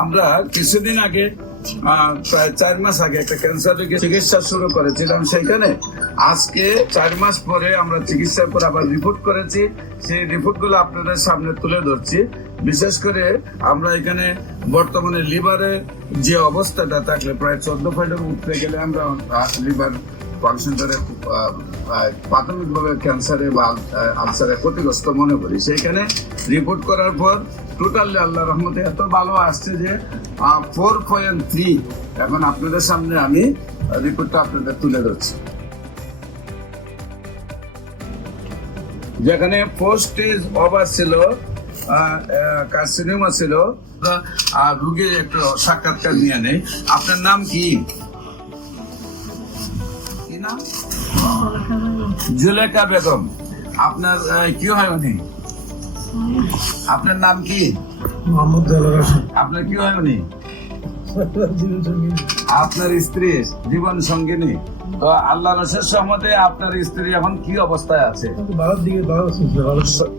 আমরা কিছুদিন আগে প্রায় 4 মাস আগে একটা ক্যান্সার রোগের চিকিৎসা শুরু করেছিলাম। সেখানে আজকে 4 মাস পরে আমরা চিকিৎসার পর আবার রিপোর্ট করেছি। সেই রিপোর্ট গুলো আপনাদের সামনে তুলে ধরছি। বিশেষ করে আমরা এখানে বর্তমানে লিভারের যে অবস্থাটা থাকলে প্রায় 14 পয়েন্টের উঠতে গেলে আমরা লিভার ফাংশনটারে প্রাথমিকভাবে ক্যান্সারে বা আলসারে ক্ষতিগ্রস্ত মনে করি। সেইখানে রিপোর্ট করার পর টোটালি আল্লাহ রহমতে এত ভালো আসছে যে 4.3। এখন আপনাদের সামনে আমি রিপোর্টটা আপনাদের তুলে ধরছি। যেখানে 4 স্টেজ ওভার ছিল, কার্সিনোমা ছিল। রোগীর একটু সাক্ষাৎকার নিয়ে নেই। আপনার নাম কি? জুলেখা বেগম। আপনার কি হয় উনি? আপনার নাম কি? মোহাম্মদ দেলোয়ার হোসেন। আপনার কি হয় উনি? আপনার স্ত্রী জীবন সঙ্গিনী। তো আল্লাহর অশেষ রহমতে আপনার স্ত্রী এখন কি অবস্থায় আছে?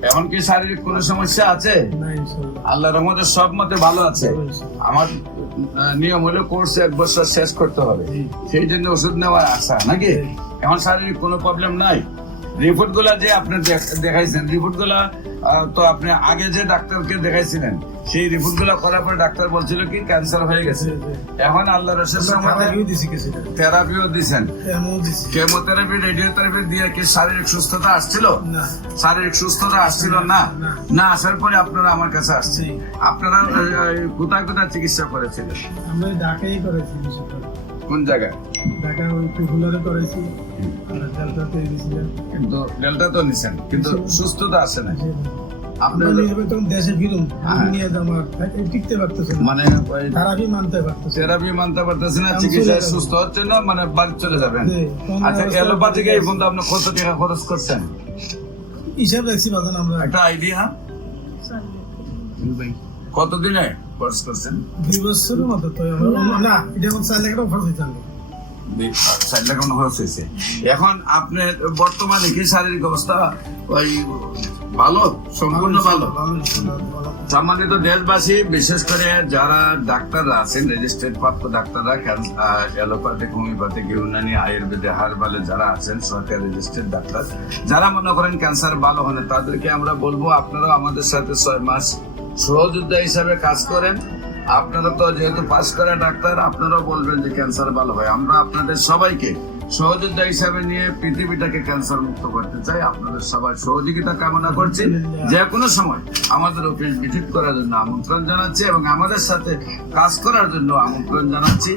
এখন কি শারীরিক কোনো সমস্যা আছে? আল্লাহর রহমতে সব মতে ভালো আছে। আমার নিয়ম হলো কোর্স 1 বছর শেষ করতে হবে, সেই জন্য ওষুধ নেওয়ার আশা নাকি। এখন শারীরিক কোনো প্রবলেম নাই। রিপোর্ট গুলা যে আপনি দেখাইছেন, রিপোর্ট গুলা তো আপনি আগে যে ডাক্তারকে দেখাইছিলেন সেই রিপোর্ট গুলা করার পরে ডাক্তার বলছিল কি ক্যান্সার হয়ে গেছে। এখন আল্লাহর রহমতে থেরাপিও দিচ্ছেন, কেমোথেরাপি, রেডিওথেরাপি দিয়ে কি শারীরিক সুস্থতা আসছিল? শারীরিক সুস্থতা আসছিল না। না আসার পরে আপনারা আমার কাছে আসছে। আপনারা কোথায় কোথায় চিকিৎসা করেছিলেন? আমরা ঢাকায় করেছি। কোন জায়গায়? ঢাকা ওই ফুলারে করেছি, ডেল্টাতে দিয়েছিলেন। কিন্তু ডেল্টা তো নিছেন, কিন্তু সুস্থতা আসে না। আপনার দেশে ফিরুন, নিয়ে আমার টিকতে পারতেছে না, মানে থেরাপি মানতে পারতেছে না, চিকিৎসায় সুস্থ হচ্ছে না, মানে বাড়ি চলে যাবেন। আচ্ছা, অ্যালোপ্যাথিক এই পর্যন্ত আপনি কত টাকা খরচ করছেন? হিসাব রাখছি বাজান আমরা। একটা আইডিয়া কতদিনে খরচ করছেন? 2 বছরের মতো। তো না, এটা 4 লাখ টাকা খরচ হয়েছে। 4 লাখ টাকা খরচ হয়েছে। এখন আপনার বর্তমানে কি শারীরিক অবস্থা ওই ভালো, সম্পূর্ণ ভালো? সম্মানিত দেশবাসী, বিশেষ করে যারা ডাক্তাররা আছেন, রেজিস্ট্রেড প্রাপ্ত ডাক্তাররা, অ্যালোপ্যাথিক, হোমিওপ্যাথিক, ইউনানি, আয়ুর্বেদে, হার্বালে যারা আছেন সরকারি রেজিস্ট্রেড ডাক্তার, যারা মনে করেন ক্যান্সার ভালো হয় না, তাদেরকে আমরা বলবো আপনারাও আমাদের সাথে 6 মাস সহযোদ্ধা হিসাবে কাজ করেন। আপনারা তো যেহেতু পাস করা ডাক্তার, আপনারাও বলবেন যে ক্যান্সার ভালো হয়। আমরা আপনাদের সবাইকে সহযোদ্ধা হিসাবে নিয়ে পৃথিবীটাকে ক্যান্সার মুক্ত করতে চাই। আপনাদের সবাই সহযোগিতা কামনা করছি। যে কোনো সময় আমাদের অফিস ভিজিট করার জন্য আমন্ত্রণ জানাচ্ছি এবং আমাদের সাথে কাজ করার জন্য আমন্ত্রণ জানাচ্ছি।